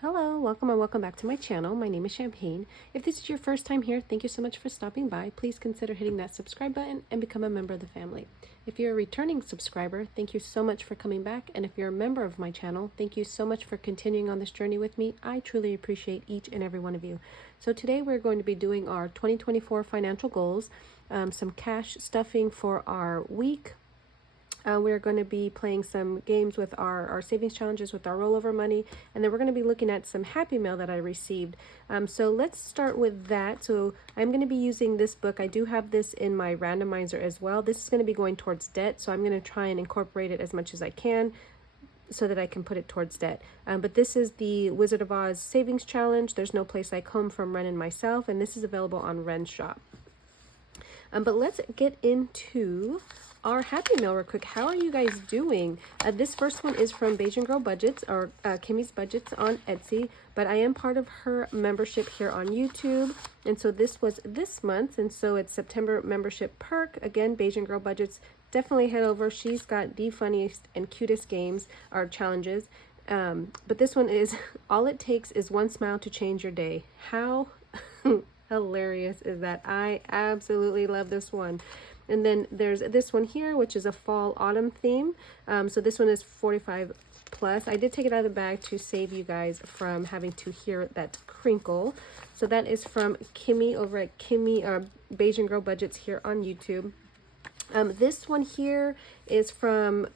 Hello, welcome and welcome back to my channel. My name is Champagne. If this is your first time here, thank you so much for stopping by. Please consider hitting that subscribe button and become a member of the family. If you're a returning subscriber, thank you so much for coming back. And if you're a member of my channel, thank you so much for continuing on this journey with me. I truly appreciate each and every one of you. So today we're going to be doing our 2024 financial goals, some cash stuffing for our week. We're going to be playing some games with our savings challenges with our rollover money, and then we're going to be looking at some Happy Mail that I received. So let's start with that. So I'm going to be using this book. I do have this in my randomizer as well. This is going to be going towards debt, so I'm going to try and incorporate it as much as I can so that I can put it towards debt. But this is the Wizard of Oz Savings Challenge. There's No Place Like Home from Ren and myself, and this is available on Ren's shop. But let's get into our Happy Mail real quick. How are you guys doing? This first one is from Beijing Girl Budgets, or Kimmy's Budgets on Etsy, but I am part of her membership here on YouTube, and so this was this month, and so it's September membership perk. Again, Beijing Girl Budgets, definitely head over. She's got the funniest and cutest games or challenges, but this one is all it takes is one smile to change your day. How hilarious is that? I absolutely love this one. And then there's this one here, which is a fall autumn theme. So this one is 45 plus. I did take it out of the bag to save you guys from having to hear that crinkle. So that is from Kimmy over at Beijing Girl Budgets here on YouTube. This one here is from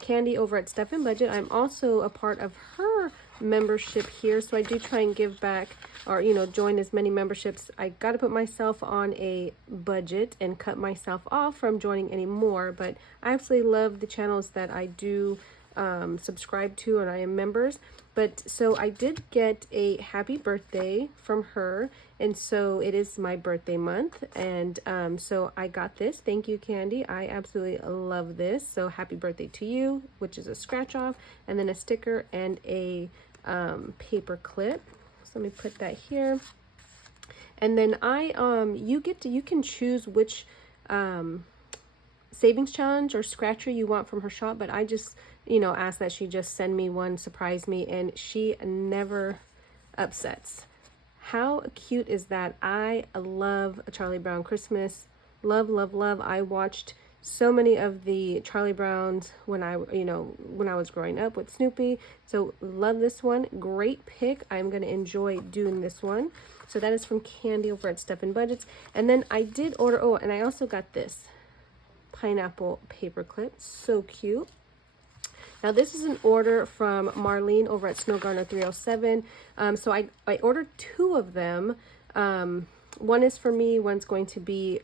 Candy over at Stuff and Budget. I'm also a part of her membership here, so I do try and give back, or join as many memberships. I got to put myself on a budget and cut myself off from joining any more, but I absolutely love the channels that I do subscribe to and I am members. But so I did get a happy birthday from her, and so it is my birthday month, and so I got this. Thank you, Candy. I absolutely love this. So happy birthday to you, which is a scratch off, and then a sticker and a paper clip. So let me put that here, and then you can choose which savings challenge or scratcher you want from her shop, but I just ask that she just send me one, surprise me, and she never upsets. How cute is that? I love a Charlie Brown Christmas. Love, love, love. I watched so many of the Charlie Browns when I was growing up with Snoopy. So love this one. Great pick. I'm going to enjoy doing this one. So that is from Candy over at Stuff and Budgets. And then I did order, and I also got this pineapple paper clip. So cute. Now this is an order from Marlene over at Snow Gardener 307. So I ordered two of them. One is for me, one's going to be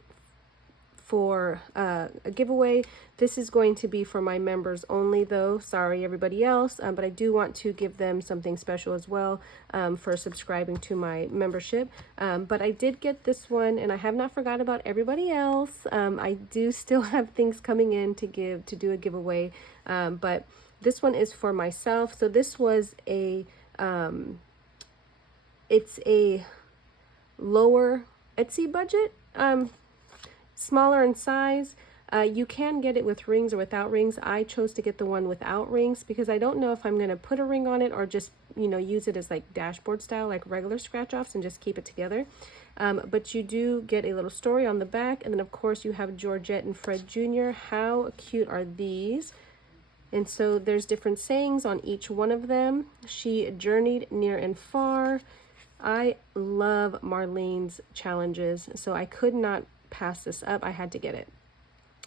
for a giveaway. This is going to be for my members only though. Sorry everybody else, but I do want to give them something special as well for subscribing to my membership. But I did get this one, and I have not forgot about everybody else. I do still have things coming in to do a giveaway, but this one is for myself. So this was it's a lower Etsy budget, smaller in size. You can get it with rings or without rings. I chose to get the one without rings because I don't know if I'm going to put a ring on it or just use it as like dashboard style, like regular scratch offs, and just keep it together. But you do get a little story on the back, and then of course you have Georgette and Fred Jr. How cute are these? And so there's different sayings on each one of them. She journeyed near and far. I love Marlene's challenges, so I could not pass this up. I had to get it.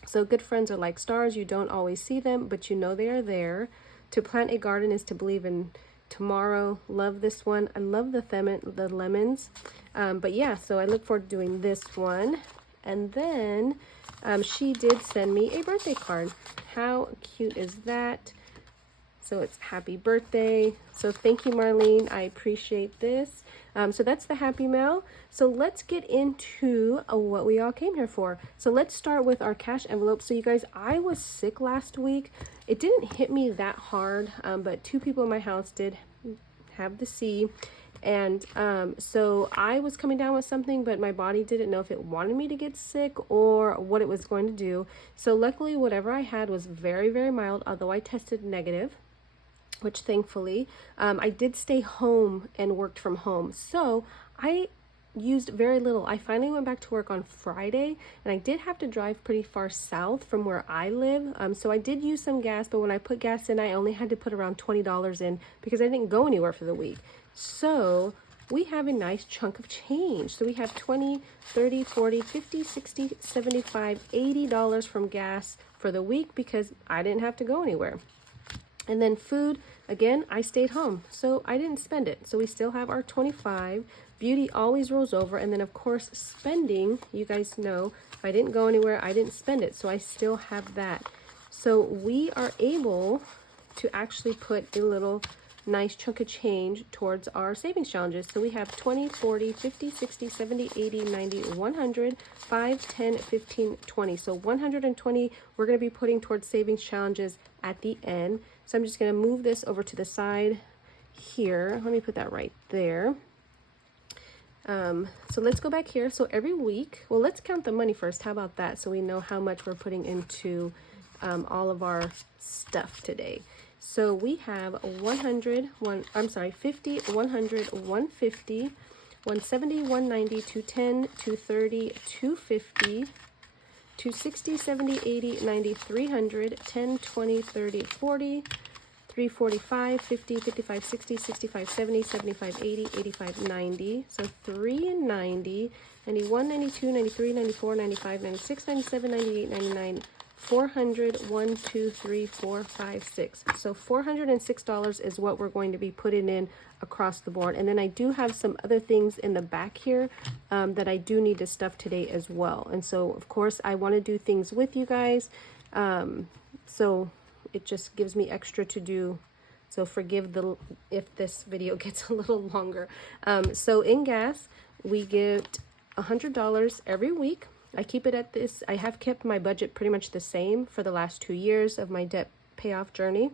So good friends are like stars. You don't always see them, but they are there. To plant a garden is to believe in tomorrow. Love this one. I love the lemons. But yeah, so I look forward to doing this one. And then she did send me a birthday card. How cute is that? So it's happy birthday. So thank you, Marlene. I appreciate this. So that's the Happy Mail. So let's get into what we all came here for. So let's start with our cash envelope. So you guys, I was sick last week. It didn't hit me that hard, but two people in my house did have the C. And so I was coming down with something, but my body didn't know if it wanted me to get sick or what it was going to do. So luckily, whatever I had was very, very mild, although I tested negative. which thankfully I did stay home and worked from home. So I used very little. I finally went back to work on Friday, and I did have to drive pretty far south from where I live. So I did use some gas, but when I put gas in, I only had to put around $20 in because I didn't go anywhere for the week. So we have a nice chunk of change. So we have 20, 30, 40, 50, 60, 75, $80 from gas for the week because I didn't have to go anywhere. And then food, again, I stayed home, so I didn't spend it. So we still have our 25. Beauty always rolls over. And then, of course, spending, you guys know, if I didn't go anywhere, I didn't spend it. So I still have that. So we are able to actually put a little nice chunk of change towards our savings challenges. So we have 20, 40, 50, 60, 70, 80, 90, 100, 5, 10, 15, 20. So 120 we're going to be putting towards savings challenges at the end. So I'm just going to move this over to the side here. Let me put that right there. So let's go back here. So every week, well, let's count the money first. How about that? So we know how much we're putting into all of our stuff today. So we have 50, 100, 150, 170, 190, 210, 230, 250, 260, 70, 80, 90, 300, 10, 20, 30, 40, 345, 50, 55, 60, 65, 70, 75, 80, 85, 90. So 390, 91, 92, 93, 94, 95, 96, 97, 98, 99, 400, 1, 2, 3, 4, 5, 6. So $406 is what we're going to be putting in across the board. And then I do have some other things in the back here that I do need to stuff today as well. And so, of course, I want to do things with you guys. So it just gives me extra to do. So forgive if this video gets a little longer. So in gas, we get $100 every week. I keep it at this. I have kept my budget pretty much the same for the last 2 years of my debt payoff journey.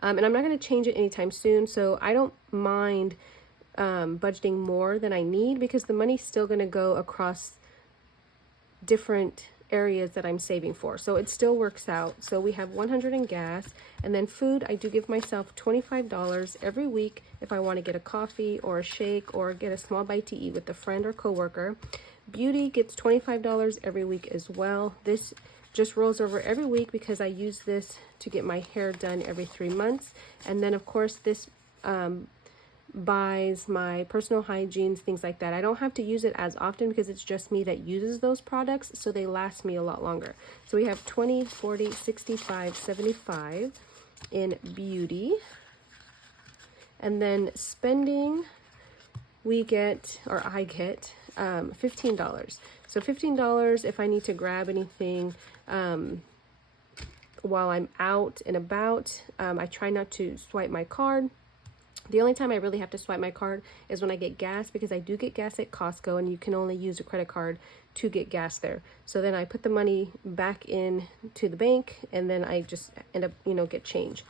And I'm not going to change it anytime soon. So I don't mind budgeting more than I need because the money's still going to go across different areas that I'm saving for. So it still works out. So we have 100 in gas, and then food, I do give myself $25 every week if I want to get a coffee or a shake or get a small bite to eat with a friend or coworker. Beauty gets $25 every week as well. This just rolls over every week because I use this to get my hair done every 3 months. And then of course this buys my personal hygienes, things like that. I don't have to use it as often because it's just me that uses those products, so they last me a lot longer. So we have 20, 40, 65, 75 in beauty. And then spending, we get, or I get, $15. So $15 if I need to grab anything while I'm out and about. I try not to swipe my card. The only time I really have to swipe my card is when I get gas, because I do get gas at Costco and you can only use a credit card to get gas there. So then I put the money back in to the bank and then I just end up, get change.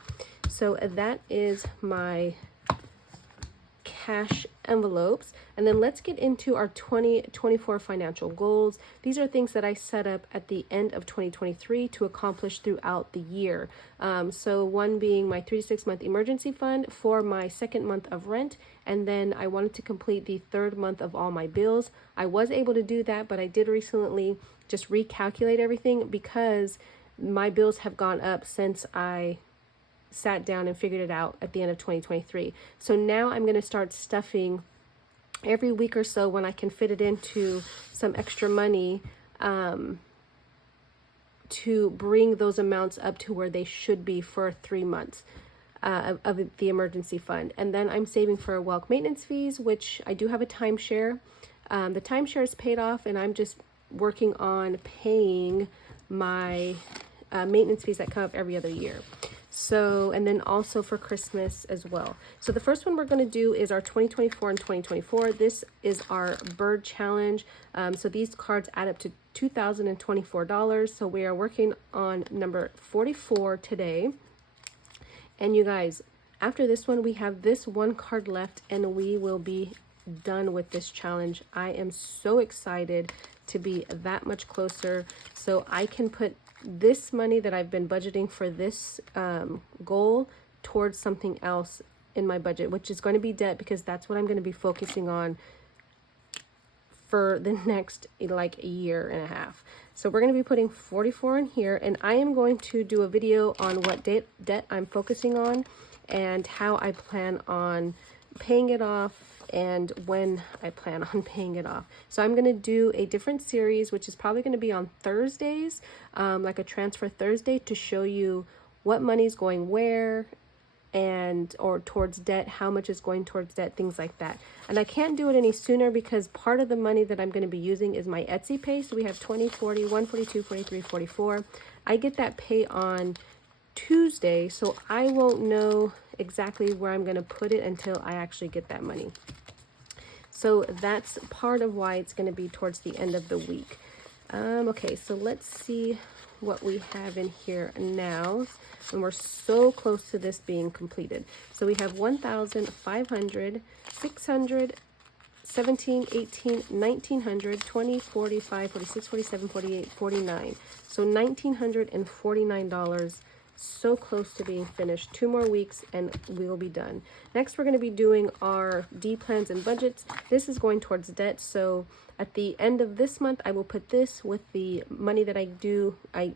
So that is my cash envelopes. And then let's get into our 2024 financial goals. These are things that I set up at the end of 2023 to accomplish throughout the year. So one being my 3 to 6 month emergency fund for my second month of rent. And then I wanted to complete the third month of all my bills. I was able to do that, but I did recently just recalculate everything because my bills have gone up since I sat down and figured it out at the end of 2023. So now I'm going to start stuffing every week or so when I can fit it into some extra money to bring those amounts up to where they should be for 3 months of the emergency fund. And then I'm saving for wealth maintenance fees, which I do have a timeshare. The timeshare is paid off and I'm just working on paying my maintenance fees that come up every other year. So, and then also for Christmas as well. So the first one we're going to do is our 2024 and 2024. This is our bird challenge. So these cards add up to $2,024. So we are working on number 44 today. And you guys, after this one, we have this one card left and we will be done with this challenge. I am so excited to be that much closer so I can put this money that I've been budgeting for this goal towards something else in my budget, which is going to be debt, because that's what I'm going to be focusing on for the next like a year and a half. So we're going to be putting 44 in here, and I am going to do a video on what debt I'm focusing on and how I plan on paying it off and when I plan on paying it off. So I'm going to do a different series, which is probably going to be on Thursdays, like a transfer Thursday, to show you what money's going where, and or towards debt, how much is going towards debt, things like that. And I can't do it any sooner because part of the money that I'm going to be using is my Etsy pay. So we have 20, 40, 142, 43, 44. I get that pay on Tuesday, so I won't know exactly where I'm going to put it until I actually get that money. So that's part of why it's going to be towards the end of the week. Okay, so let's see what we have in here now, and we're so close to this being completed. So we have 1,500, 600, 17, 18, 1900, 20, 45, 46, 47, 48, 49. So $1,949. So close to being finished. 2 more weeks and we'll be done. Next, we're going to be doing our D plans and budgets. This is going towards debt. So at the end of this month, I will put this with the money that I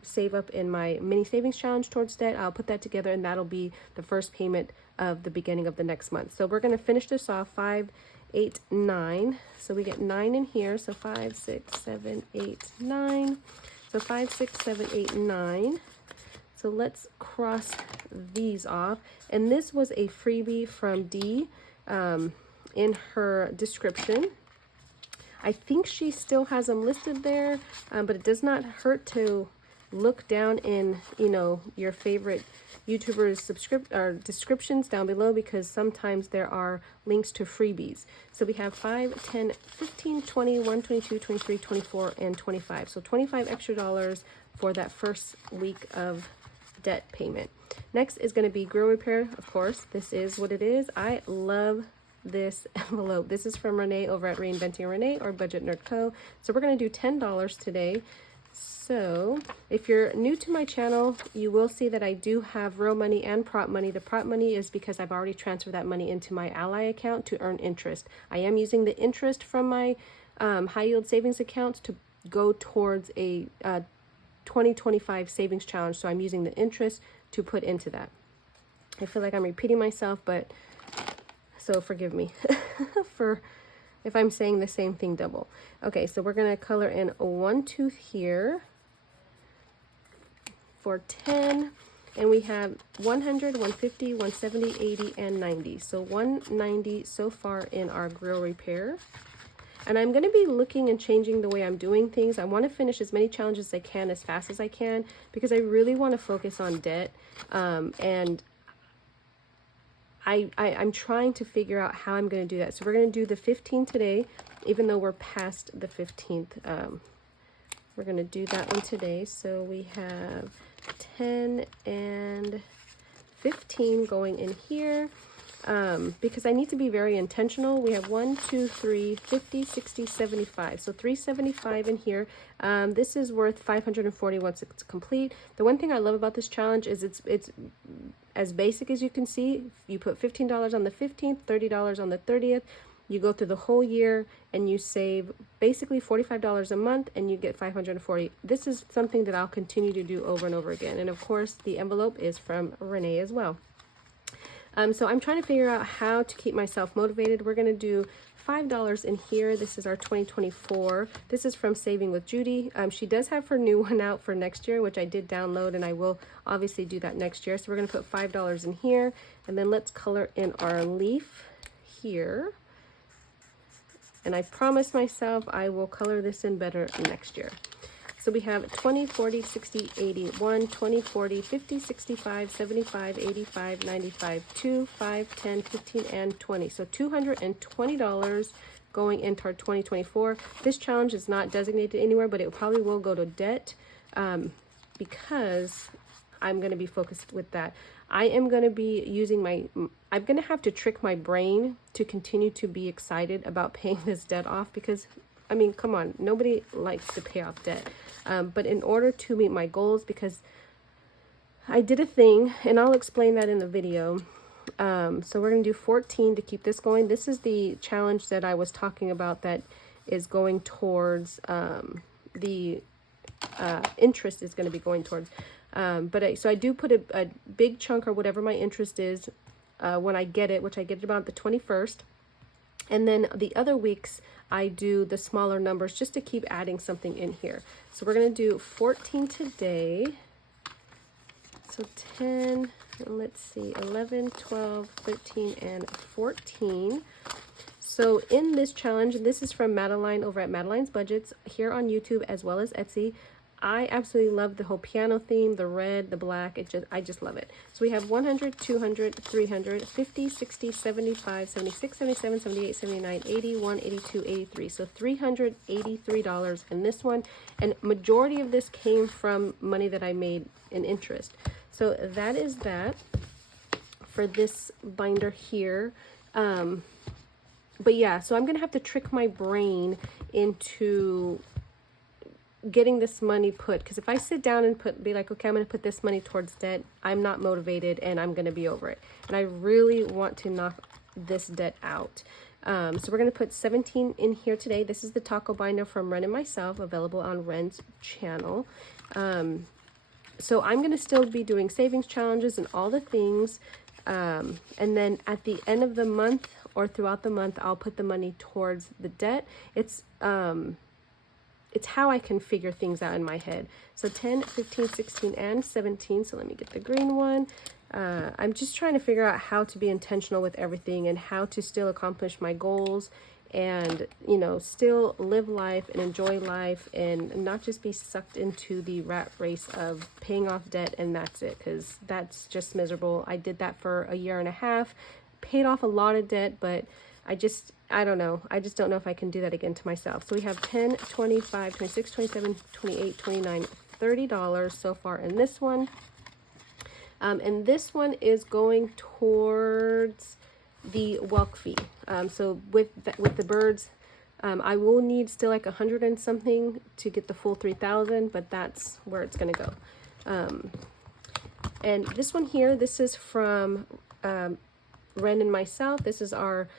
save up in my mini savings challenge towards debt. I'll put that together, and that'll be the first payment of the beginning of the next month. So we're going to finish this off 5, 8, 9. So we get 9 in here. So 5, 6, 7, 8, 9. So 5, 6, 7, 8, 9. So let's cross these off. And this was a freebie from Dee in her description. I think she still has them listed there, but it does not hurt to look down in, your favorite YouTubers' descriptions down below, because sometimes there are links to freebies. So we have 5, 10, 15, 20, 1, 22, 23, 24, and 25. So 25 extra dollars for that first week of debt payment. Next is going to be grill repair. Of course, this is what it is. I love this envelope. This is from Renee over at Reinventing Renee or Budget Nerd Co. So we're going to do $10 today. So if you're new to my channel, you will see that I do have real money and prop money. The prop money is because I've already transferred that money into my Ally account to earn interest. I am using the interest from my high yield savings accounts to go towards a 2025 savings challenge. So I'm using the interest to put into that. I feel like I'm repeating myself, but so forgive me for if I'm saying the same thing double. Okay, so we're going to color in 1 tooth here for 10, and we have 100, 150, 170, 80, and 90. So 190 so far in our grill repair. And I'm going to be looking and changing the way I'm doing things. I want to finish as many challenges as I can as fast as I can, because I really want to focus on debt. And I'm trying to figure out how I'm going to do that. So we're going to do the 15 today, even though we're past the 15th. We're going to do that one today. So we have 10 and 15 going in here. Because I need to be very intentional. We have 1, 2, 3, 50, 60, 75. So 375 in here. This is worth 540 once it's complete. The one thing I love about this challenge is it's as basic as you can see. You put $15 on the 15th, $30 on the 30th. You go through the whole year and you save basically $45 a month, and you get 540. This is something that I'll continue to do over and over again. And of course, the envelope is from Renee as well. So I'm trying to figure out how to keep myself motivated. We're going to do $5 in here. This is our 2024. This is from Saving with Judy. She does have her new one out for next year, which I did download, and I will obviously do that next year. So we're going to put $5 in here, and then let's color in our leaf here. And I promised myself I will color this in better next year. So we have 20, 40, 60, 80, 1, 20, 40, 50, 65, 75, 85, 95, 2, 5, 10, 15, and 20. So $220 going into our 2024. This challenge is not designated anywhere, but it probably will go to debt because I'm going to be focused with that. I am going to be using I'm going to have to trick my brain to continue to be excited about paying this debt off, because I mean, come on, nobody likes to pay off debt. But in order to meet my goals, because I did a thing, and I'll explain that in the video. So we're going to do 14 to keep this going. This is the challenge that I was talking about that is going towards the interest is going to be going towards. So I do put a big chunk or whatever my interest is when I get it, which I get about the 21st. And then the other weeks I do the smaller numbers just to keep adding something in here. So we're going to do 14 today. So 10, let's see, 11, 12, 13, and 14. So in this challenge, this is from Madeline over at Madeline's Budgets here on YouTube as well as Etsy. I absolutely love the whole piano theme, the red, the black. I just love it. So we have 100, 200, 300, 50, 60, 75, 76, 77, 78, 79, 81, 82, 83. So $383 in this one. And majority of this came from money that I made in interest. So that is that for this binder here. But yeah, so I'm going to have to trick my brain into getting this money put, because if I sit down and be like, okay, I'm going to put this money towards debt, I'm not motivated and I'm going to be over it. And I really want to knock this debt out. So we're going to put 17 in here today. This is the taco binder from Ren and myself, available on Ren's channel. So I'm going to still be doing savings challenges and all the things. And then at the end of the month or throughout the month, I'll put the money towards the debt. It's how I can figure things out in my head. So 10, 15, 16, and 17. So let me get the green one. I'm just trying to figure out how to be intentional with everything and how to still accomplish my goals and, you know, still live life and enjoy life and not just be sucked into the rat race of paying off debt and that's it, because that's just miserable. I did that for a year and a half, paid off a lot of debt, but I don't know. I just don't know if I can do that again to myself. So we have 10, 25, 26, 27, 28, 29, $30 so far in this one. And this one is going towards the welk fee. So with the birds, I will need still like 100 and something to get the full 3,000, but that's where it's going to go. And this one here, this is from Ren and myself. This is our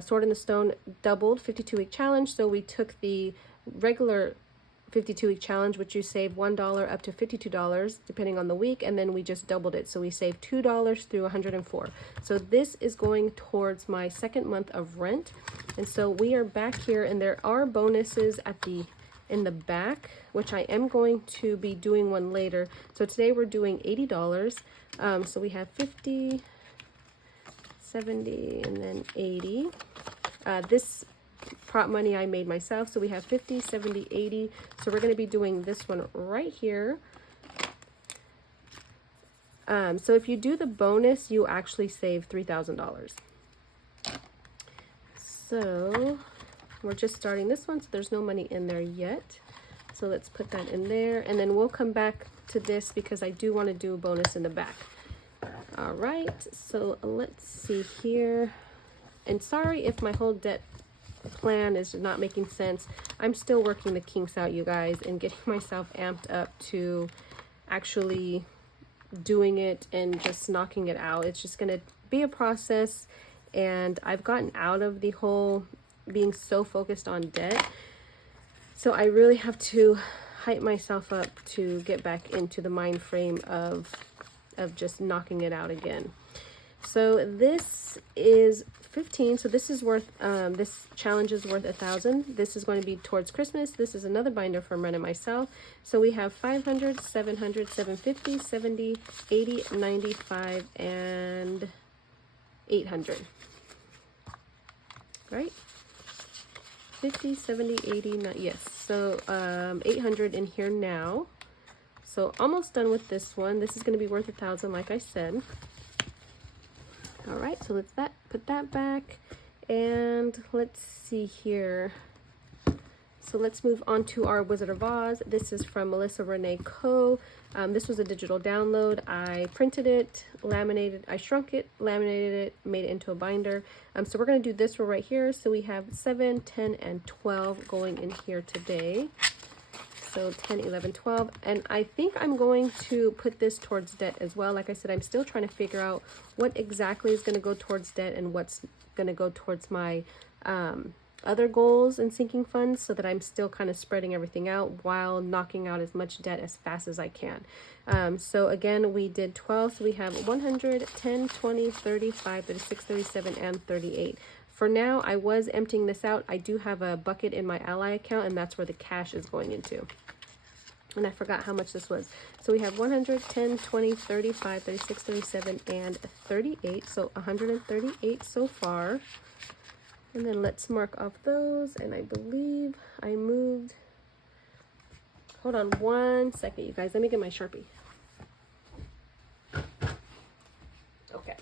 Sword in the Stone doubled 52-week challenge. So we took the regular 52-week challenge, which you save $1 up to $52 depending on the week, and then we just doubled it, so we saved $2 through 104. So this is going towards my second month of rent. And so we are back here, and there are bonuses in the back, which I am going to be doing one later. So today we're doing $80. So we have 50, 70, and then 80. This prop money I made myself, so we have 50, 70, 80. So we're going to be doing this one right here. So if you do the bonus, you actually save $3,000. So we're just starting this one, so there's no money in there yet. So let's put that in there, and then we'll come back to this because I do want to do a bonus in the back. All right, so let's see here. And sorry if my whole debt plan is not making sense. I'm still working the kinks out, you guys, and getting myself amped up to actually doing it and just knocking it out. It's just going to be a process, and I've gotten out of the whole being so focused on debt. So I really have to hype myself up to get back into the mind frame of just knocking it out again. So this is 15. So this is worth, this challenge is worth 1,000. This is going to be towards Christmas. This is another binder from Ren and myself. So we have 500, 700, 750, 70, 80, 95, and 800. Right? 50, 70, 80, yes. So 800 in here now. So almost done with this one. This is going to be worth 1,000, like I said. All right, so let's put that back, and let's see here. So let's move on to our Wizard of Oz. This is from Melissa Renee Co. This was a digital download. I printed it, laminated, I shrunk it, laminated it, made it into a binder. So we're going to do this one right here. So we have 7, 10, and 12 going in here today. So 10, 11, 12. And I think I'm going to put this towards debt as well. Like I said, I'm still trying to figure out what exactly is going to go towards debt and what's going to go towards my other goals and sinking funds, so that I'm still kind of spreading everything out while knocking out as much debt as fast as I can. So again, we did 12. So we have 100, 10, 20, 35, 36, 37, and 38. For now, I was emptying this out. I do have a bucket in my ally account, and that's where the cash is going into. And I forgot how much this was. So we have 100, 10, 20, 35, 36, 37, and 38. So 138 so far. And then let's mark off those. And I believe I moved. Hold on 1 second, you guys. Let me get my Sharpie. Okay.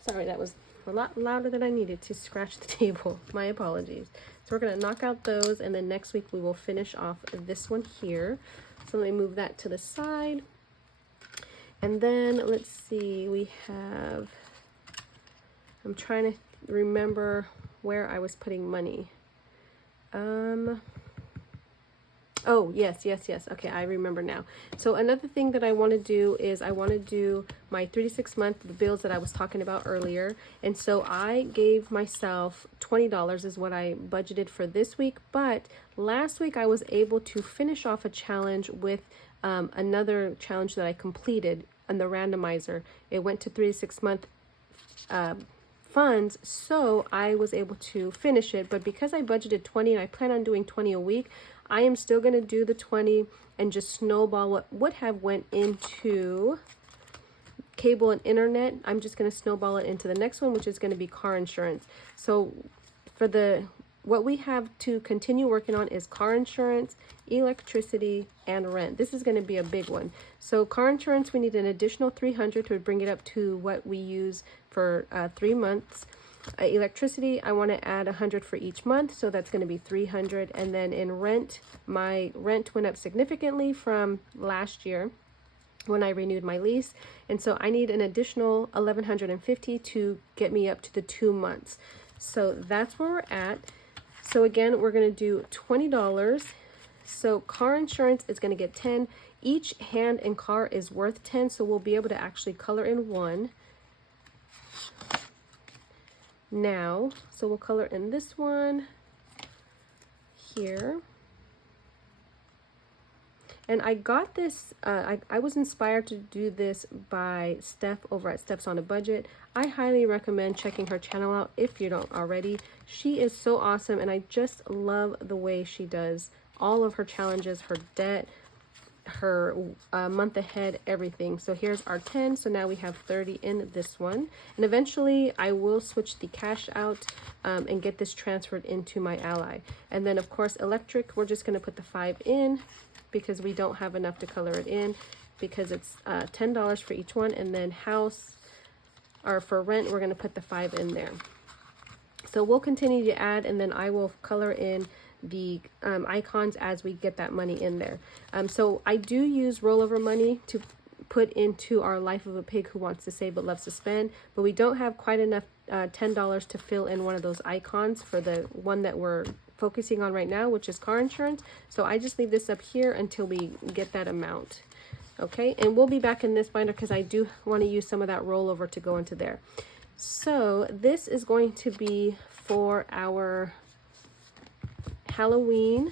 Sorry, that was a lot louder than I needed to scratch the table. My apologies. So we're going to knock out those, and then next week we will finish off this one here. So let me move that to the side. And then let's see, we have, I'm trying to remember where I was putting money. Oh, yes. Okay, I remember now. So another thing that I want to do is I want to do my 3 to 6 month bills that I was talking about earlier. And so I gave myself $20 is what I budgeted for this week. But last week I was able to finish off a challenge with another challenge that I completed on the randomizer. It went to 3 to 6 month funds, so I was able to finish it. But because I budgeted 20 and I plan on doing 20 a week, I am still going to do the 20 and just snowball what would have went into cable and internet. I'm just going to snowball it into the next one, which is going to be car insurance. So for what we have to continue working on is car insurance, electricity, and rent. This is going to be a big one. So car insurance, we need an additional 300 to bring it up to what we use for 3 months. Electricity, I want to add 100 for each month, so that's going to be 300. And then in rent, my rent went up significantly from last year when I renewed my lease, and so I need an additional 1150 to get me up to the 2 months. So that's where we're at. So again, we're going to do $20. So car insurance is going to get 10. Each hand and car is worth 10, so we'll be able to actually color in one now. So we'll color in this one here. And I got this, I was inspired to do this by Steph over at Steph's on a Budget. I highly recommend checking her channel out if you don't already. She is so awesome, and I just love the way she does all of her challenges, her debt, her month ahead, everything. So here's our 10. So now we have 30 in this one. And eventually I will switch the cash out and get this transferred into my ally. And then of course, electric, we're just going to put the 5 in because we don't have enough to color it in, because it's $10 for each one. And then house, or for rent, we're going to put the 5 in there. So we'll continue to add, and then I will color in the icons as we get that money in there. So I do use rollover money to put into our Life of a Pig Who Wants to Save But Loves to Spend, but we don't have quite enough $10 to fill in one of those icons for the one that we're focusing on right now, which is car insurance. So I just leave this up here until we get that amount. Okay, and we'll be back in this binder because I do want to use some of that rollover to go into there. So this is going to be for our Halloween,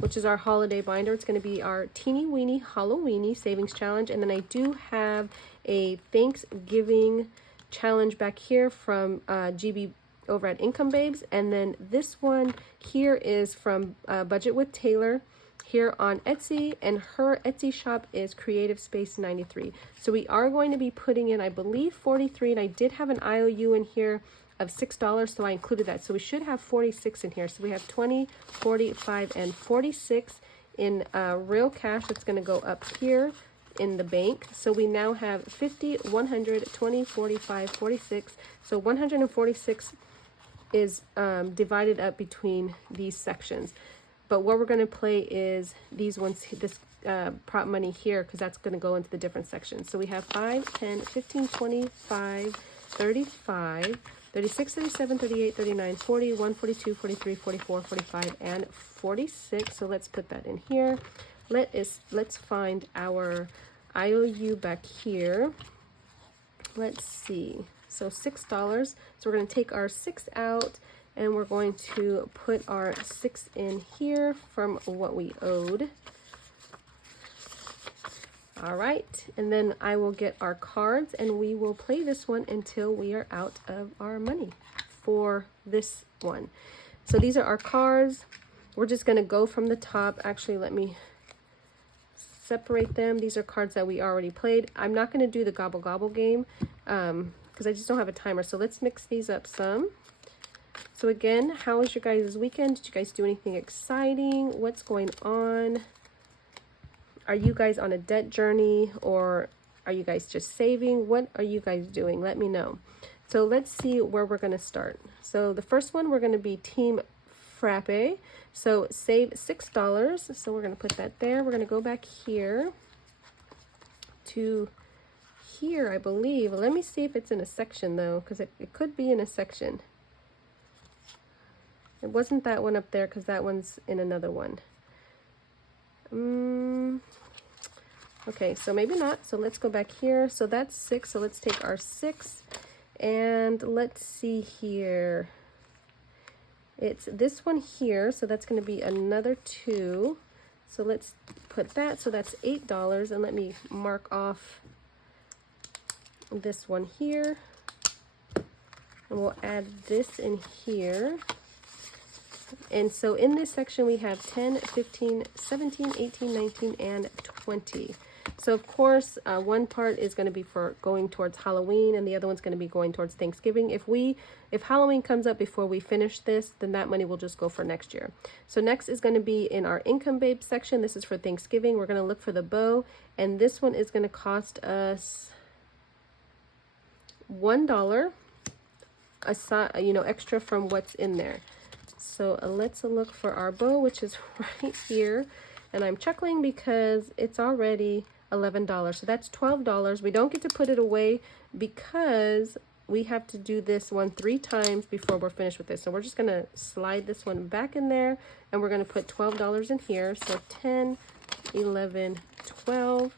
which is our holiday binder. It's going to be our teeny weeny Halloweeny savings challenge. And then I do have a Thanksgiving challenge back here from GB over at Income Babes. And then this one here is from Budget with Taylor here on Etsy, and her Etsy shop is Creative Space 93. So we are going to be putting in, I believe, 43, and I did have an IOU in here of $6, so I included that. So we should have 46 in here. So we have 20, 45, and 46 in real cash. That's going to go up here in the bank. So we now have 50, 100, 20, 45, 46. So 146 is divided up between these sections. But what we're going to play is these ones, this prop money here, because that's going to go into the different sections. So we have 5, 10, 15, 25, 35, 36, 37, 38, 39, 40, 1, 42, 43, 44, 45, and 46. So let's put that in here. Let's find our IOU back here. Let's see. So $6. So we're going to take our 6 out, and we're going to put our 6 in here from what we owed. All right, and then I will get our cards, and we will play this one until we are out of our money for this one. So these are our cards. We're just going to go from the top. Actually, let me separate them. These are cards that we already played. I'm not going to do the gobble gobble game because I just don't have a timer. So let's mix these up some. So again, how was your guys' weekend? Did you guys do anything exciting? What's going on? Are you guys on a debt journey, or are you guys just saving? What are you guys doing? Let me know. So let's see where we're going to start. So the first one, we're going to be Team Frappe. So save $6. So we're going to put that there. We're going to go back here to here, I believe. Let me see if it's in a section though, because it could be in a section. It wasn't that one up there because that one's in another one. Okay, so maybe not. So let's go back here. So that's 6. So let's take our 6 and let's see here. It's this one here. So that's going to be another 2. So let's put that. So that's $8. And let me mark off this one here. And we'll add this in here. And so in this section, we have 10, 15, 17, 18, 19, and 20. So of course, one part is going to be for going towards Halloween, and the other one's going to be going towards Thanksgiving. If Halloween comes up before we finish this, then that money will just go for next year. So next is going to be in our Income Babe section. This is for Thanksgiving. We're going to look for the bow, and this one is going to cost us $1, aside, extra from what's in there. So let's look for our bow, which is right here. And I'm chuckling because it's already $11. So that's $12. We don't get to put it away because we have to do this one 3 times before we're finished with this. So we're just going to slide this one back in there, and we're going to put $12 in here. So 10, 11, 12.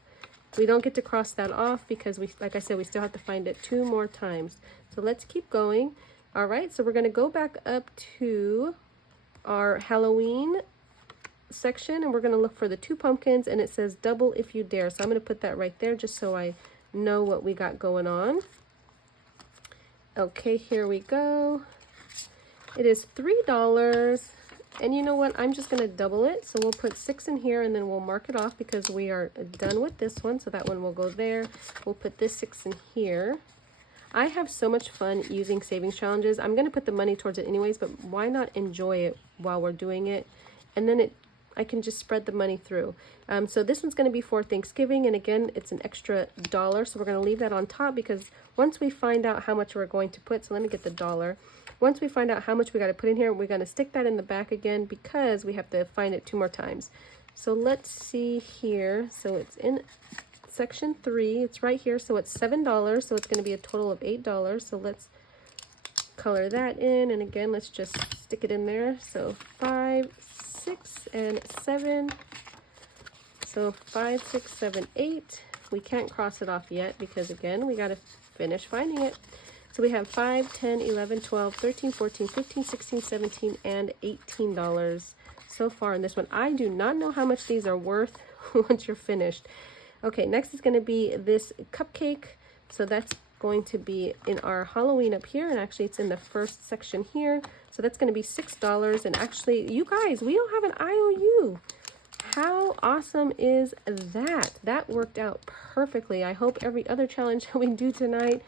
We don't get to cross that off because like I said, we still have to find it 2 more times. So let's keep going. All right, so we're going to go back up to our Halloween section, and we're going to look for the 2 pumpkins, and it says double if you dare. So I'm going to put that right there just so I know what we got going on. Okay, here we go. It is $3, and you know what? I'm just going to double it. So we'll put 6 in here, and then we'll mark it off because we are done with this one. So that one will go there. We'll put this 6 in here. I have so much fun using savings challenges. I'm going to put the money towards it anyways, but why not enjoy it while we're doing it? And then I can just spread the money through. So this one's going to be for Thanksgiving, and again, it's an extra $1. So we're going to leave that on top because once we find out how much we're going to put, so let me get the $1. Once we find out how much we got to put in here, we're going to stick that in the back again because we have to find it 2 more times. So let's see here. So it's in section 3, it's right here, so it's $7, so it's going to be a total of $8. So let's color that in, and again, let's just stick it in there. So 5, 6, and 7. So 5, 6, 7, 8. We can't cross it off yet because again, we got to finish finding it. So we have 5, 10, 11, 12, 13, 14, 15, 16, 17, and $18 so far in this one. I do not know how much these are worth once you're finished. Okay, next is going to be this cupcake. So that's going to be in our Halloween up here, and actually it's in the first section here. So that's going to be $6. And actually, you guys, we don't have an IOU. How awesome is that? That worked out perfectly. I hope every other challenge that we do tonight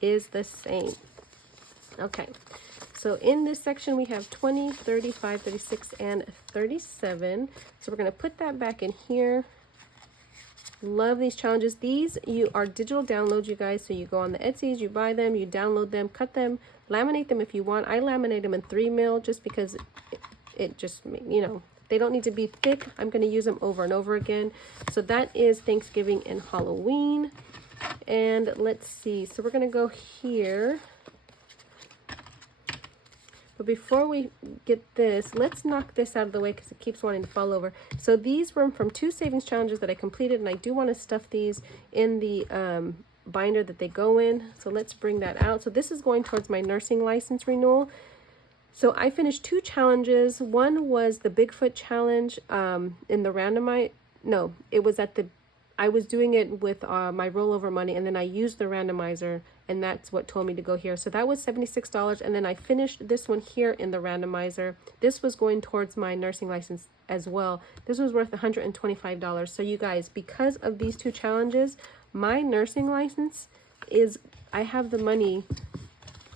is the same. Okay, so in this section we have 20, 35, 36, and 37. So we're going to put that back in here. Love these challenges. These are digital downloads, you guys. So you go on the Etsy's, you buy them, you download them, cut them, laminate them if you want. I laminate them in 3 mil just because it just, they don't need to be thick. I'm going to use them over and over again. So that is Thanksgiving and Halloween. And let's see, so we're gonna go here. But before we get this, let's knock this out of the way because it keeps wanting to fall over. So these were from 2 savings challenges that I completed, and I do want to stuff these in the binder that they go in. So let's bring that out. So this is going towards my nursing license renewal. So I finished 2 challenges. One was the Bigfoot challenge in the randomize. No, it was at the, I was doing it with my rollover money, and then I used the randomizer, and that's what told me to go here. So that was $76, and then I finished this one here in the randomizer. This was going towards my nursing license as well. This was worth $125. So you guys, because of these 2 challenges, my nursing license is, I have the money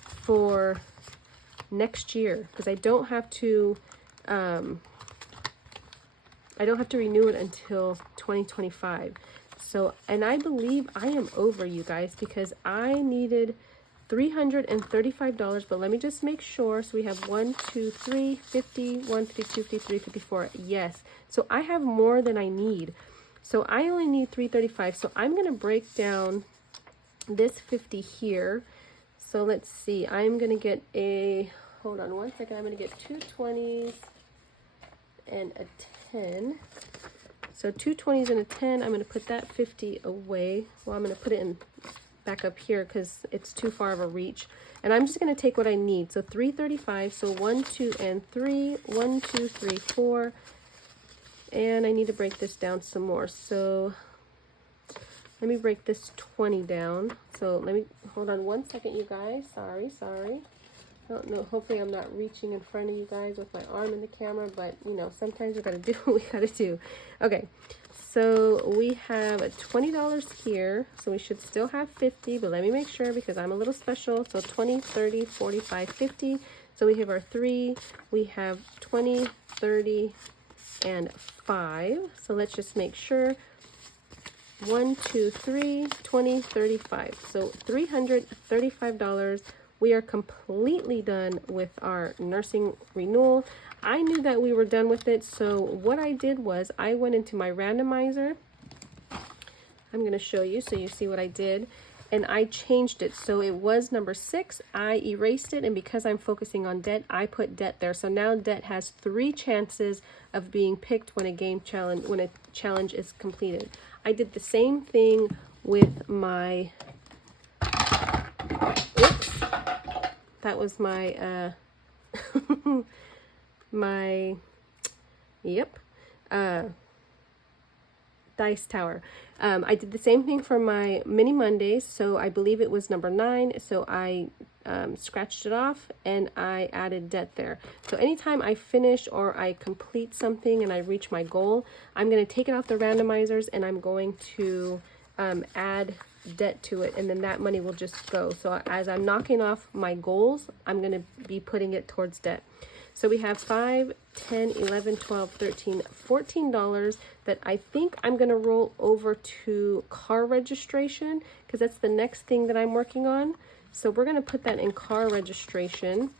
for next year because I don't have to renew it until 2025. So, and I believe I am over, you guys, because I needed $335, but let me just make sure. So we have 1, 2, 3, 50, 1, 52, 53, 54. Yes. So I have more than I need. So I only need $335. So I'm going to break down this 50 here. So let's see. I'm going to get a, hold on one second. I'm going to get 2 20s and a 10. So 2 20s and a 10, I'm going to put that 50 away. Well, I'm going to put it in back up here because it's too far of a reach. And I'm just going to take what I need. So 335, so 1, 2, and 3, 1, 2, 3, 4. And I need to break this down some more. So let me break this 20 down. So let me, hold on one second, you guys. Sorry. I don't know, hopefully I'm not reaching in front of you guys with my arm in the camera, but you know, sometimes we gotta do what we gotta do. Okay, so we have $20 here, so we should still have 50, but let me make sure because I'm a little special. So 20, 30, 45, 50. So we have our 3, we have 20, 30, and 5. So let's just make sure. 1, 2, 3, 20, 35. So $335. We are completely done with our nursing renewal. I knew that we were done with it, so what I did was I went into my randomizer. I'm going to show you so you see what I did, and I changed it. So it was number 6. I erased it, and because I'm focusing on debt, I put debt there. So now debt has 3 chances of being picked when a challenge is completed. I did the same thing with my that was my my dice tower. I did the same thing for my mini Mondays, so I believe it was number 9, so I scratched it off and I added debt there. So anytime I finish or I complete something and I reach my goal, I'm going to take it off the randomizers and I'm going to add debt to it, and then that money will just go. So as I'm knocking off my goals, I'm going to be putting it towards debt. So we have 5, 10, 11, 12, 13, $14 that I think I'm going to roll over to car registration because that's the next thing that I'm working on. So we're going to put that in car registration.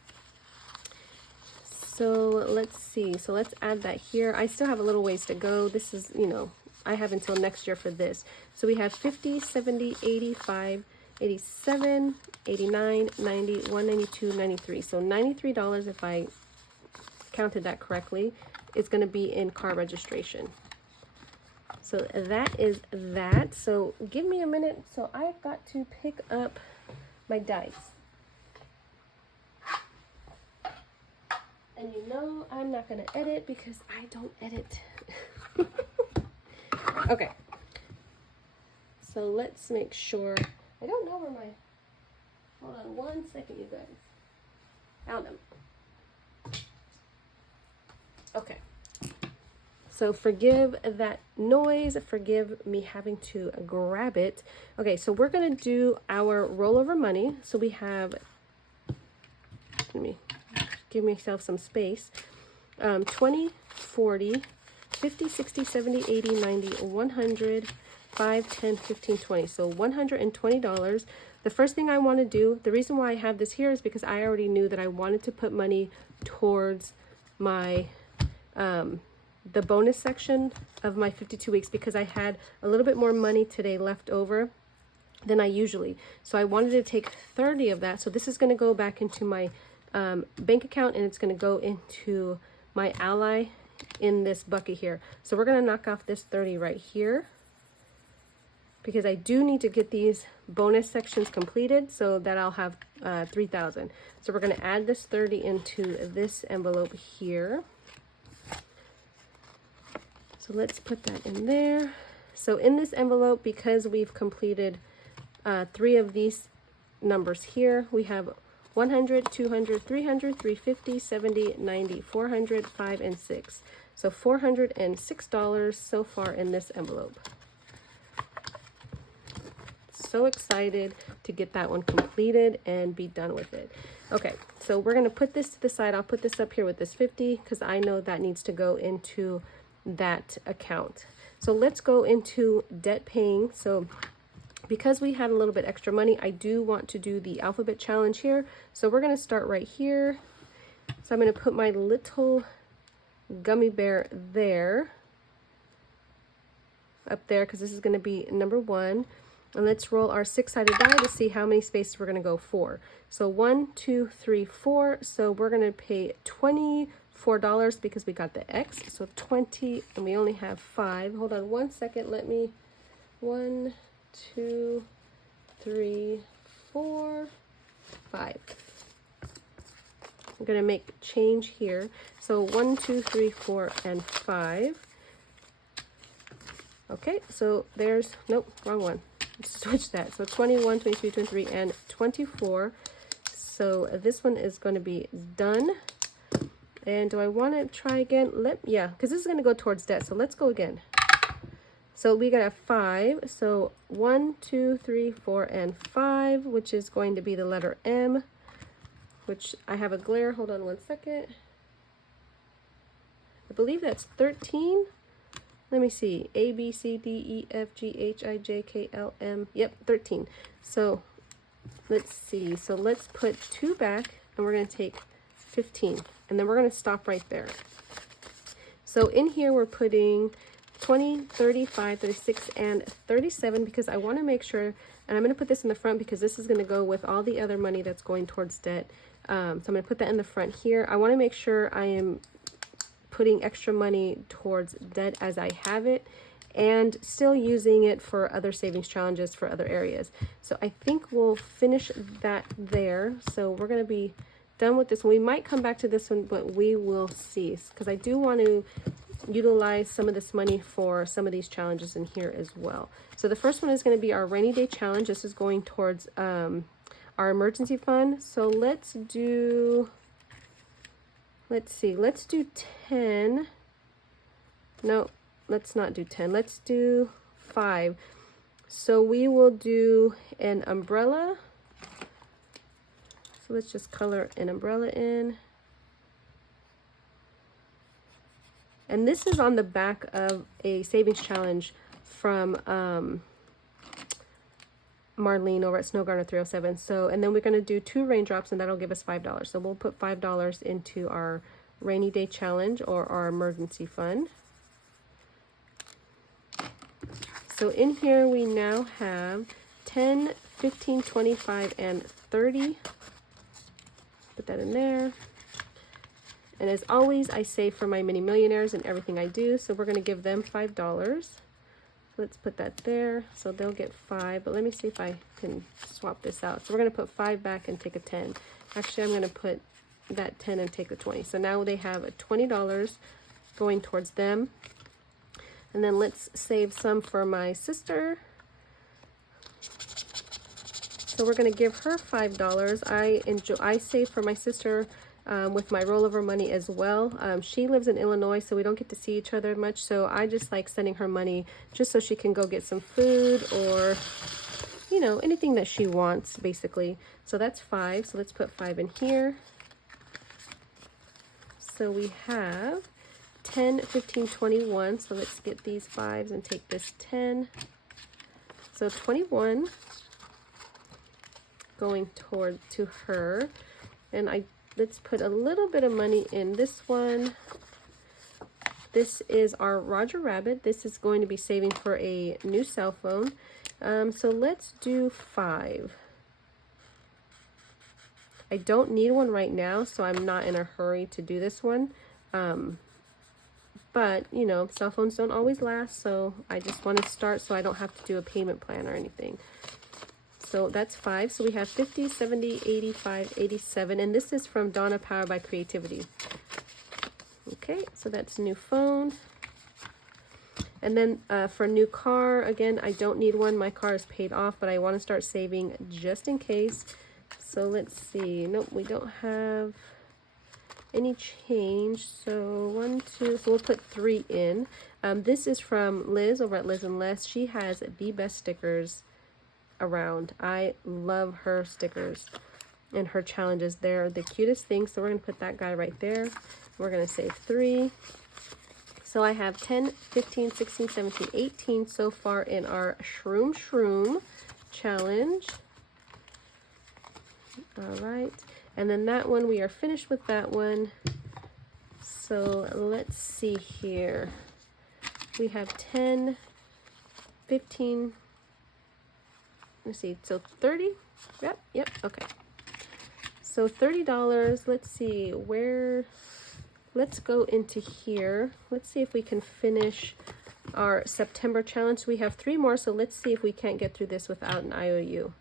So let's see. So let's add that here. I still have a little ways to go. This is, you know, I have until next year for this. So we have 50, 70, 85, 87, 89, 90, 192, 93. So $93, if I counted that correctly, is going to be in car registration. So that is that. So give me a minute. So I've got to pick up my dice. And you know I'm not going to edit because I don't edit. Okay. So let's make sure. I don't know where my... Hold on one second, you guys. Found them. Okay. So forgive that noise. Forgive me having to grab it. Okay, so we're going to do our rollover money. So we have... Let me give myself some space. 20, 40, 50, 60, 70, 80, 90, 100, 5, 10, 15, 20. So $120. The first thing I want to do, the reason why I have this here is because I already knew that I wanted to put money towards my, the bonus section of my 52 weeks because I had a little bit more money today left over. than I usually. So I wanted to take 30 of that. So this is going to go back into my bank account, and it's going to go into my ally in this bucket here. So we're going to knock off this 30 right here, because I do need to get these bonus sections completed so that I'll have 3,000. So we're going to add this 30 into this envelope here. So let's put that in there. So in this envelope, because we've completed 3 of these numbers here, we have 100, 200, 300, 350, 70, 90, 400, 5, and 6. So $406 so far in this envelope. So excited to get that one completed and be done with it. Okay, so we're going to put this to the side. I'll put this up here with this 50 because I know that needs to go into that account. So let's go into debt paying. So because we had a little bit extra money, I do want to do the alphabet challenge here. So we're going to start right here. So I'm going to put my little gummy bear there, up there, because this is going to be number 1. And let's roll our 6-sided die to see how many spaces we're going to go for. So 1, 2, 3, 4. So we're going to pay $24 because we got the X. So 20, and we only have 5. Hold on one second. Let me, 1, 2, 3, 4, 5. I'm going to make change here. So 1, 2, 3, 4, and 5. Okay, so there's, nope, wrong one. Switch that. So 21, 22, 23, and 24. So this one is going to be done. And do I want to try again? Yeah, because this is going to go towards debt. So let's go again. So we got a 5. So 1, 2, 3, 4, and 5, which is going to be the letter M, which I have a glare. Hold on one second. I believe that's 13. Let me see. A, B, C, D, E, F, G, H, I, J, K, L, M. Yep, 13. So let's see. So let's put 2 back, and we're going to take 15. And then we're going to stop right there. So in here, we're putting 20, 35, 36, and 37 because I want to make sure, and I'm going to put this in the front because this is going to go with all the other money that's going towards debt. So I'm going to put that in the front here. I want to make sure I am putting extra money towards debt as I have it and still using it for other savings challenges for other areas. So I think we'll finish that there. So we're going to be done with this one. We might come back to this one, but we will see, because I do want to utilize some of this money for some of these challenges in here as well. So the first one is going to be our rainy day challenge. This is going towards our emergency fund. So let's do, let's see, let's do 10. No, let's not do 10. Let's do 5. So we will do an umbrella. So let's just color an umbrella in. And this is on the back of a savings challenge from Marlene over at Snow Gardener 307. So, and then we're going to do 2 raindrops, and that'll give us $5. So we'll put $5 into our rainy day challenge or our emergency fund. So in here we now have 10, 15, 25, and 30. Put that in there. And as always, I save for my mini millionaires and everything I do. So we're going to give them $5. Let's put that there. So they'll get 5. But let me see if I can swap this out. So we're going to put 5 back and take a 10. Actually, I'm going to put that 10 and take the 20. So now they have a $20 going towards them. And then let's save some for my sister. So we're going to give her $5. I save for my sister with my rollover money as well. She lives in Illinois, so we don't get to see each other much. So I just like sending her money just so she can go get some food or, you know, anything that she wants, basically. So that's 5. So let's put 5 in here. So we have 10, 15, 21. So let's get these 5s and take this 10. So 21 going to her. And let's put a little bit of money in this one. This is our Roger Rabbit. This is going to be saving for a new cell phone. So let's do 5. I don't need one right now, so I'm not in a hurry to do this one. But, you know, cell phones don't always last, so I just want to start so I don't have to do a payment plan or anything. So that's 5. So we have 50, 70, 85, 87, and this is from Donna Powered by Creativity. Okay, so that's new phone. And then for new car, again, I don't need one. My car is paid off, but I want to start saving just in case. So let's see. Nope, we don't have any change. So 1, 2, so we'll put 3 in. This is from Liz over at Liz and Les. She has the best stickers around. I love her stickers and her challenges. They're the cutest things. So we're going to put that guy right there. We're going to save 3. So I have 10, 15, 16, 17, 18 so far in our Shroom challenge. All right. And then that one, we are finished with that one. So let's see here. We have 10, 15, let's see, so 30? Yep, okay. So $30, let's see, let's go into here. Let's see if we can finish our September challenge. We have 3 more, so let's see if we can't get through this without an IOU.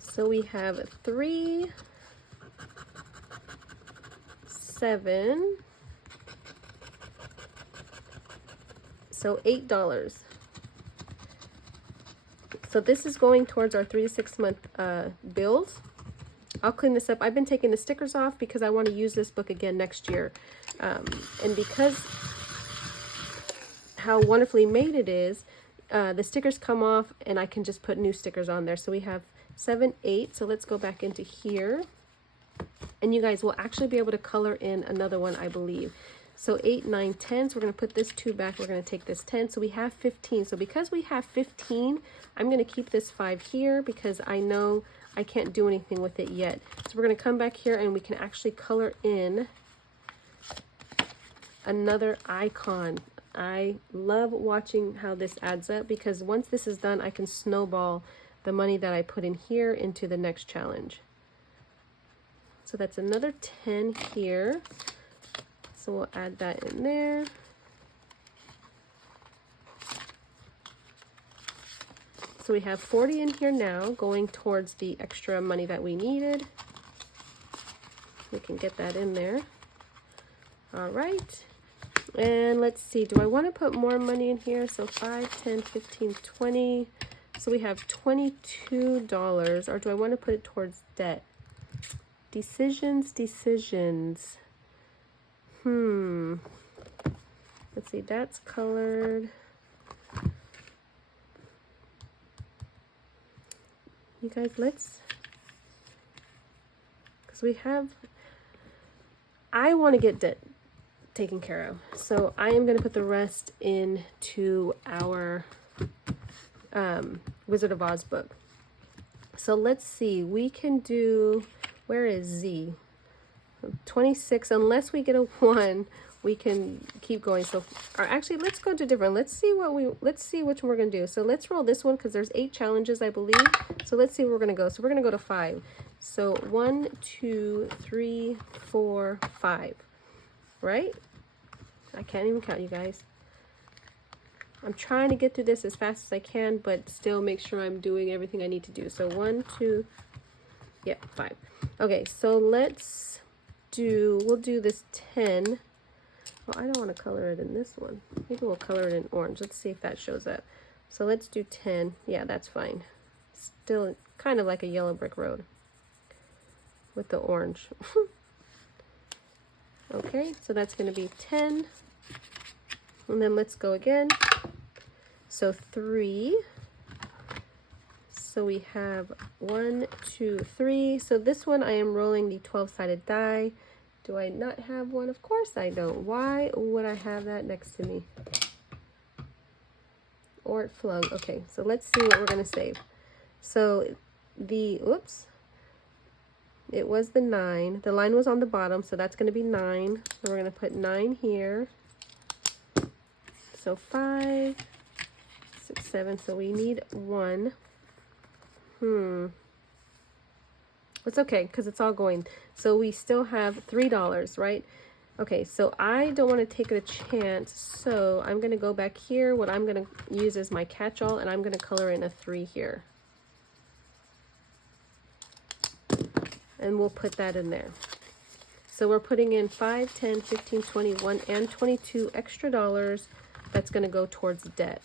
So we have 3, 7, so $8. So this is going towards our 3 to 6 month bills. I'll clean this up. I've been taking the stickers off because I want to use this book again next year. And because how wonderfully made it is, the stickers come off and I can just put new stickers on there. So we have 7, 8. So let's go back into here. And you guys will actually be able to color in another one, I believe. So 8, 9, 10. So we're going to put this 2 back. We're going to take this 10. So we have 15. So because we have 15, I'm going to keep this 5 here because I know I can't do anything with it yet. So we're going to come back here and we can actually color in another icon. I love watching how this adds up because once this is done, I can snowball the money that I put in here into the next challenge. So that's another 10 here. So we'll add that in there. So we have 40 in here now going towards the extra money that we needed. We can get that in there. All right. And let's see, do I want to put more money in here? So 5, 10, 15, 20. So we have $22. Or do I want to put it towards debt? Decisions. Let's see, that's colored. You guys, because we have, I want to get debt taken care of. So I am going to put the rest into our Wizard of Oz book. So let's see, we can do, where is Z? 26, unless we get a 1, we can keep going. So, or actually, let's go to different. Let's see which one we're gonna do. So let's roll this one because there's 8 challenges, I believe. So let's see where we're gonna go. So we're gonna go to 5. So 1, 2, 3, 4, 5. Right? I can't even count, you guys. I'm trying to get through this as fast as I can, but still make sure I'm doing everything I need to do. So 1, 2, 5. Okay, so we'll do this 10. Well, I don't want to color it in this one. Maybe we'll color it in orange. Let's see if that shows up. So let's do 10. Yeah, that's fine. Still kind of like a yellow brick road with the orange. Okay, so that's going to be 10. And then let's go again. So 3. So we have 1, 2, 3. So this one I am rolling the 12-sided die. Do I not have one? Of course I don't. Why would I have that next to me? Or it flung. Okay, so let's see what we're going to save. So it was the 9. The line was on the bottom, so that's going to be 9. So we're going to put 9 here. So 5, 6, 7. So we need 1. It's okay because it's all going. So we still have $3, right? Okay, so I don't want to take a chance. So I'm going to go back here. What I'm going to use is my catch-all, and I'm going to color in a 3 here. And we'll put that in there. So we're putting in 5, 10, 15, 21, and 22 extra dollars. That's going to go towards debt,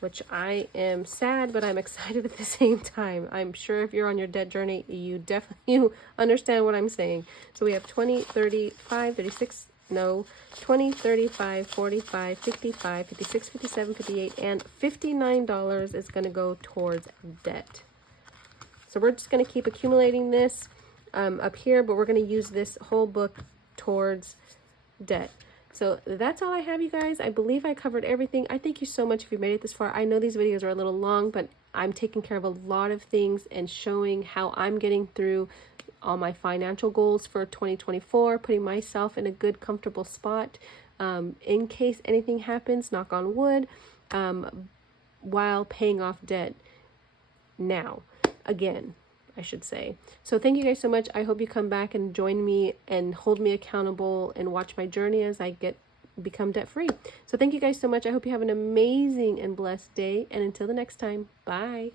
which I am sad, but I'm excited at the same time. I'm sure if you're on your debt journey, you definitely understand what I'm saying. So we have 20, 35, 36, no, 20, 35, 45, 55, 56, 57, 58, and $59 is going to go towards debt. So we're just going to keep accumulating this up here, but we're going to use this whole book towards debt. So that's all I have, you guys. I believe I covered everything. I thank you so much if you made it this far. I know these videos are a little long, but I'm taking care of a lot of things and showing how I'm getting through all my financial goals for 2024, putting myself in a good, comfortable spot in case anything happens, knock on wood, while paying off debt now. Again, I should say. So thank you guys so much. I hope you come back and join me and hold me accountable and watch my journey as I become debt free. So thank you guys so much. I hope you have an amazing and blessed day. And until the next time, bye.